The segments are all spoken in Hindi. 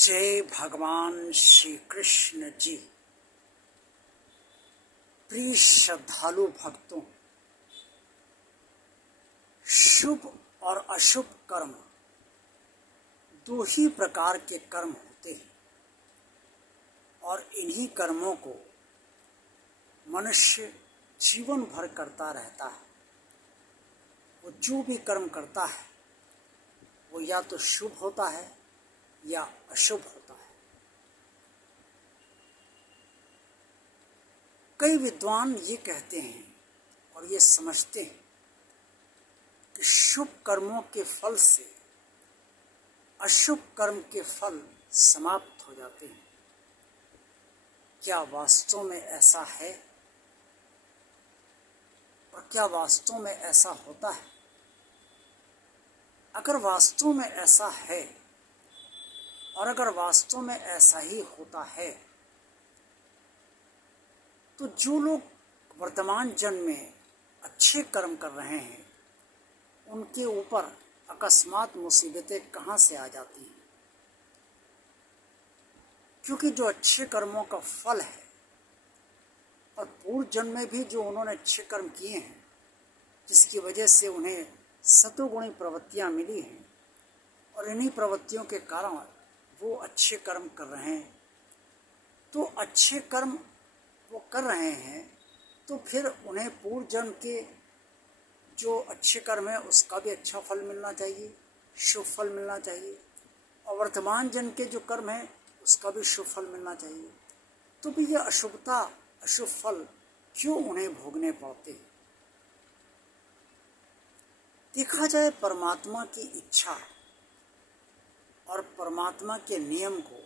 जय भगवान श्री कृष्ण जी। प्रिय श्रद्धालु भक्तों, शुभ और अशुभ कर्म दो ही प्रकार के कर्म होते हैं और इन्हीं कर्मों को मनुष्य जीवन भर करता रहता है। वो जो भी कर्म करता है वो या तो शुभ होता है या अशुभ होता है। कई विद्वान ये कहते हैं और ये समझते हैं कि शुभ कर्मों के फल से अशुभ कर्म के फल समाप्त हो जाते हैं। क्या वास्तव में ऐसा है और क्या वास्तव में ऐसा होता है? अगर वास्तव में ऐसा है और अगर वास्तव में ऐसा ही होता है तो जो लोग वर्तमान जन्म में अच्छे कर्म कर रहे हैं उनके ऊपर अकस्मात मुसीबतें कहाँ से आ जाती हैं? क्योंकि जो अच्छे कर्मों का फल है और पूर्व जन्म में भी जो उन्होंने अच्छे कर्म किए हैं जिसकी वजह से उन्हें सतोगुणी प्रवृत्तियाँ मिली हैं और इन्हीं प्रवृत्तियों के कारण वो अच्छे कर्म कर रहे हैं, तो अच्छे कर्म वो कर रहे हैं तो फिर उन्हें पूर्व जन्म के जो अच्छे कर्म है उसका भी अच्छा फल मिलना चाहिए, शुभ फल मिलना चाहिए, और वर्तमान जन्म के जो कर्म है उसका भी शुभ फल मिलना चाहिए। तो भी यह अशुभता अशुभ फल क्यों उन्हें भोगने पड़ते हैं? देखा जाए परमात्मा की इच्छा और परमात्मा के नियम को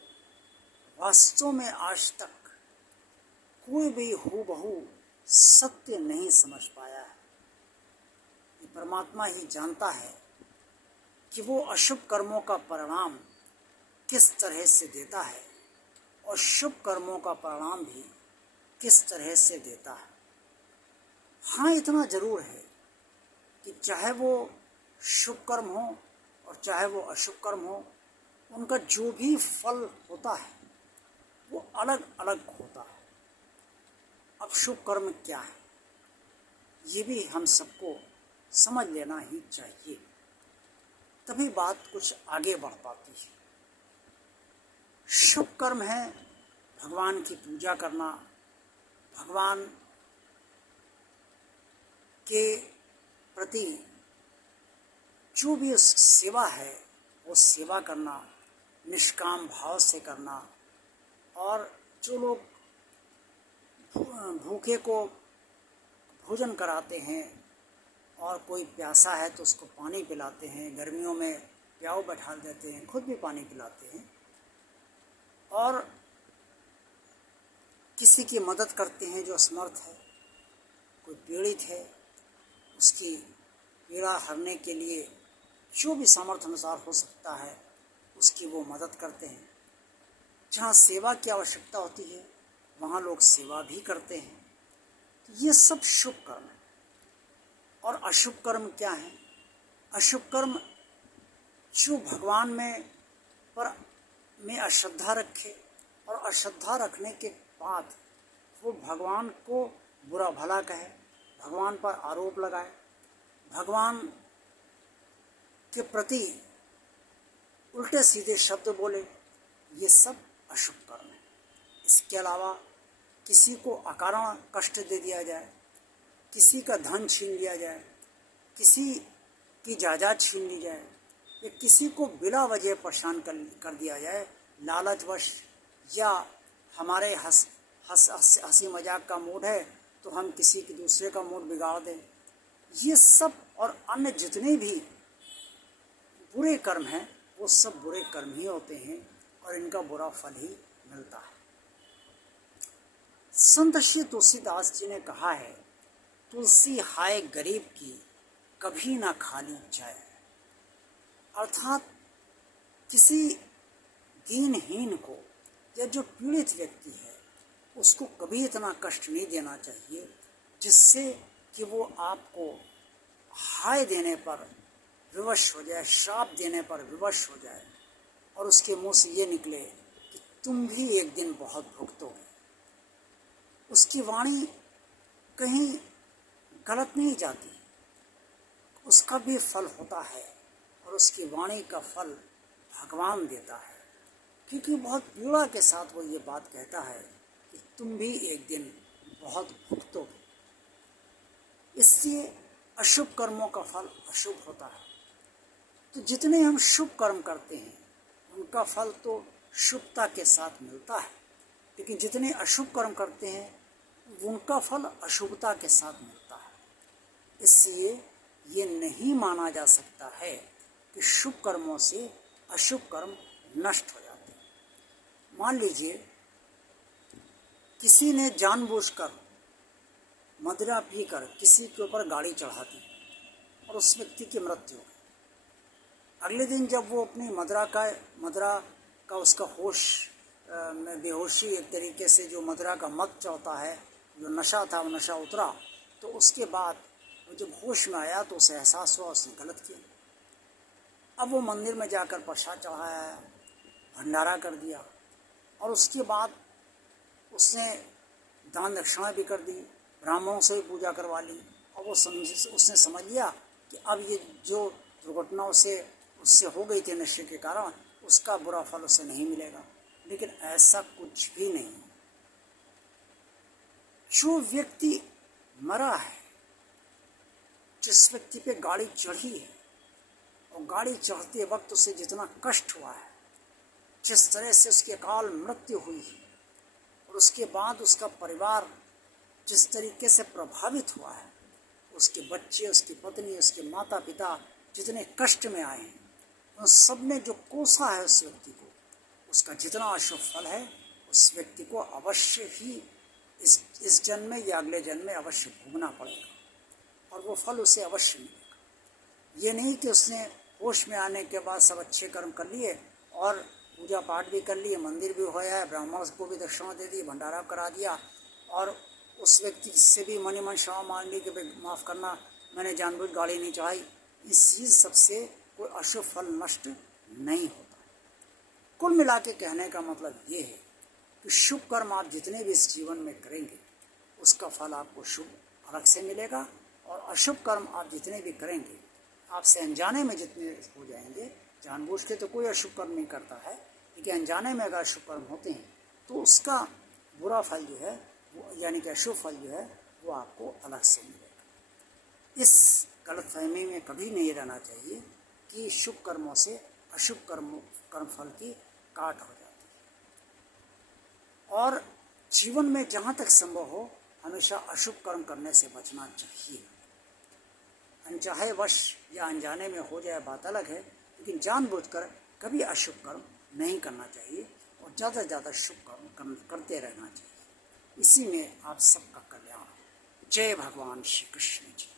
वास्तव में आज तक कोई भी हूबहू सत्य नहीं समझ पाया है। ये परमात्मा ही जानता है कि वो अशुभ कर्मों का परिणाम किस तरह से देता है और शुभ कर्मों का परिणाम भी किस तरह से देता है। हाँ, इतना जरूर है कि चाहे वो शुभ कर्म हो और चाहे वो अशुभ कर्म हो, उनका जो भी फल होता है वो अलग अलग होता है। अब शुभ कर्म क्या है ये भी हम सबको समझ लेना ही चाहिए, तभी बात कुछ आगे बढ़ पाती है। शुभ कर्म है भगवान की पूजा करना, भगवान के प्रति जो भी सेवा है वो सेवा करना, निष्काम भाव से करना, और जो लोग भूखे को भोजन कराते हैं और कोई प्यासा है तो उसको पानी पिलाते हैं, गर्मियों में प्याऊ बैठा देते हैं, खुद भी पानी पिलाते हैं, और किसी की मदद करते हैं जो असमर्थ है, कोई पीड़ित है, उसकी पीड़ा हरने के लिए जो भी सामर्थ्य अनुसार हो सकता है उसकी वो मदद करते हैं। जहाँ सेवा की आवश्यकता होती है वहाँ लोग सेवा भी करते हैं। तो ये सब शुभ कर्म है। और अशुभ कर्म क्या है? अशुभ कर्म जो भगवान में अश्रद्धा रखे और अश्रद्धा रखने के बाद वो भगवान को बुरा भला कहे, भगवान पर आरोप लगाए, भगवान के प्रति उल्टे सीधे शब्द बोले, ये सब अशुभ कर्म है। इसके अलावा किसी को अकारण कष्ट दे दिया जाए, किसी का धन छीन लिया जाए, किसी की जायदाद छीन ली जाए, या किसी को बिला वजह परेशान कर दिया जाए, लालचवश, या हमारे हंसी मजाक का मूड है तो हम किसी के दूसरे का मूड बिगाड़ दें। ये सब और अन्य जितने भी बुरे कर्म हैं वो सब बुरे कर्म ही होते हैं और इनका बुरा फल ही मिलता है। संत श्री तुलसीदास जी ने कहा है, तुलसी हाय गरीब की कभी ना खाली जाए। अर्थात किसी दीनहीन को या जो पीड़ित व्यक्ति है उसको कभी इतना कष्ट नहीं देना चाहिए जिससे कि वो आपको हाय देने पर विवश हो जाए, श्राप देने पर विवश हो जाए। और उसके मुंह से ये निकले कि तुम भी एक दिन बहुत भुगतोगे, उसकी वाणी कहीं गलत नहीं जाती, उसका भी फल होता है और उसकी वाणी का फल भगवान देता है, क्योंकि बहुत पीड़ा के साथ वो ये बात कहता है कि तुम भी एक दिन बहुत भुगतोगे। इसलिए अशुभ कर्मों का फल अशुभ होता है। तो जितने हम शुभ कर्म करते हैं उनका फल तो शुभता के साथ मिलता है, लेकिन जितने अशुभ कर्म करते हैं उनका फल अशुभता के साथ मिलता है। इसलिए ये नहीं माना जा सकता है कि शुभ कर्मों से अशुभ कर्म नष्ट हो जाते हैं। मान लीजिए किसी ने जानबूझकर मदिरा पीकर किसी के ऊपर गाड़ी चढ़ा दी और उस व्यक्ति की मृत्यु हो गई। अगले दिन जब वो अपनी मदिरा का उसका होश में बेहोशी, एक तरीके से जो मदिरा का मद चढ़ता है, जो नशा था वो नशा उतरा, तो उसके बाद वो जब होश में आया तो उसे एहसास हुआ उसने गलत किया। अब वो मंदिर में जाकर प्रसाद चढ़ाया, भंडारा कर दिया और उसके बाद उसने दान दक्षिणा भी कर दी, ब्राह्मणों से भी पूजा करवा ली और वो उसने समझ लिया कि अब ये जो दुर्घटना उससे हो गई थी नशे के कारण, उसका बुरा फल उसे नहीं मिलेगा। लेकिन ऐसा कुछ भी नहीं। जो व्यक्ति मरा है, जिस व्यक्ति पे गाड़ी चढ़ी है और गाड़ी चढ़ते वक्त उसे जितना कष्ट हुआ है, जिस तरह से उसकी अकाल मृत्यु हुई है और उसके बाद उसका परिवार जिस तरीके से प्रभावित हुआ है, उसके बच्चे, उसकी पत्नी, उसके माता पिता जितने कष्ट में आए हैं, उन सब ने जो कोसा है उस व्यक्ति को, उसका जितना अशुभ फल है उस व्यक्ति को अवश्य ही इस जन्म में या अगले जन्म में अवश्य भोगना पड़ेगा और वो फल उसे अवश्य मिलेगा। ये नहीं कि उसने होश में आने के बाद सब अच्छे कर्म कर लिए और पूजा पाठ भी कर लिए, मंदिर भी होया है, ब्राह्मण को भी दक्षिणा दे दी, भंडारा करा दिया और उस व्यक्ति से भी मनी मन क्षमा मांग ली कि भाई माफ़ करना, मैंने जानबूझ गाड़ी नहीं चढ़ाई। इस चीज़ सबसे कोई अशुभ फल नष्ट नहीं होता। कुल मिला के कहने का मतलब ये है कि शुभ कर्म आप जितने भी इस जीवन में करेंगे उसका फल आपको शुभ अलग से मिलेगा और अशुभ कर्म आप जितने भी करेंगे आपसे अनजाने में जितने हो जाएंगे, जानबूझ के तो कोई अशुभ कर्म नहीं करता है, लेकिन अनजाने में अगर अशुभ कर्म होते हैं तो उसका बुरा फल जो है वो, यानी कि अशुभ फल जो है वो आपको अलग से मिलेगा। इस गलतफहमी में कभी नहीं रहना चाहिए कि शुभ कर्मों से अशुभ कर्म फल की काट हो जाती है और जीवन में जहाँ तक संभव हो हमेशा अशुभ कर्म करने से बचना चाहिए। अनचाहे वश या अनजाने में हो जाए बात अलग है, लेकिन जानबूझकर कभी अशुभ कर्म नहीं करना चाहिए और ज़्यादा से ज़्यादा शुभ कर्म करते रहना चाहिए। इसी में आप सबका कल्याण। जय भगवान श्री कृष्ण जी।